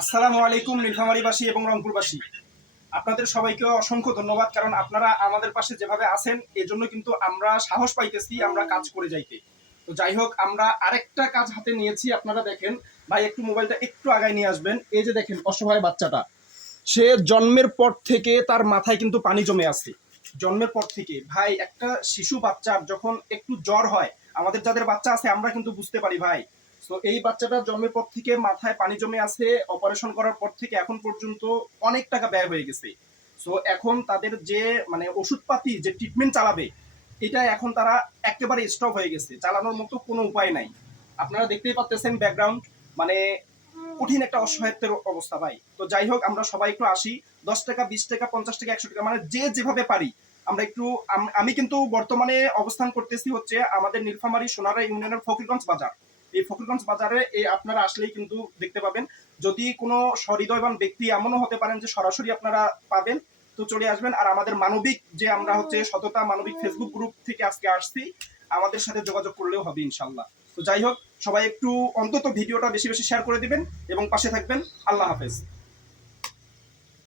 আসসালামু আলাইকুম নীলফামারীবাসী এবং রংপুরবাসী। আপনাদের সবাইকে অসংখ্য ধন্যবাদ, কারণ আপনারা আমাদের পাশে যেভাবে আছেন এজন্য কিন্তু আমরা সাহস পাইতেছি আমরা কাজ করে যাইতে। তো যাই হোক, আমরা আরেকটা কাজ হাতে নিয়েছি। আপনারা দেখেন ভাই, একটু মোবাইলটা একটু আগায় নিয়ে আসবেন। এই যে দেখেন অসহায় বাচ্চাটা, সে জন্মের পর থেকে তার মাথায় কিন্তু পানি জমে আছে। জন্মের পর থেকে ভাই, একটা শিশু বাচ্চার যখন একটু জ্বর হয়, আমাদের যাদের বাচ্চা আছে আমরা কিন্তু বুঝতে পারি ভাই। তো এই বাচ্চাটা জন্মের পর থেকে মাথায় পানি জমে আছে, অপারেশন করার পর থেকে এখন পর্যন্ত অনেক টাকা ব্যয় হয়ে গেছে। সো এখন তাদের যে মানে ওষুধপাতি যে ট্রিটমেন্ট চালাবে, এটা এখন তারা একেবারে স্টপ হয়ে গেছে, চালানোর মতো কোনো উপায় নাই। আপনারা দেখতেই পাচ্ছেন ব্যাকগ্রাউন্ড, মানে কঠিন একটা অসহায়ত্বের অবস্থা ভাই। তো যাই হোক, আমরা সবাই একটু আসি, 10 টাকা 20 টাকা 50 টাকা 100 টাকা, মানে যে যেভাবে পারি আমরা একটু। আমি কিন্তু বর্তমানে অবস্থান করতেছি হচ্ছে আমাদের নীলফামারী সোনারা ইউনিয়নের ফকিরগঞ্জ বাজার। এই ফকিরগঞ্জ বাজারে এই আপনারা আসলেই কিন্তু দেখতে পাবেন। যদি কোনো সহৃদয়বান ব্যক্তি এমনও হতে পারেন যে সরাসরি আপনারা পাবেন, তো চলে আসবেন। আর আমাদের মানবিক যে আমরা হচ্ছে সততা মানবিক ফেসবুক গ্রুপ থেকে আজকে আসছি, আমাদের সাথে যোগাযোগ করলেও হবে ইনশাল্লাহ। তো যাই হোক, সবাই একটু অন্তত ভিডিওটা বেশি বেশি শেয়ার করে দিবেন এবং পাশে থাকবেন। আল্লাহ হাফেজ।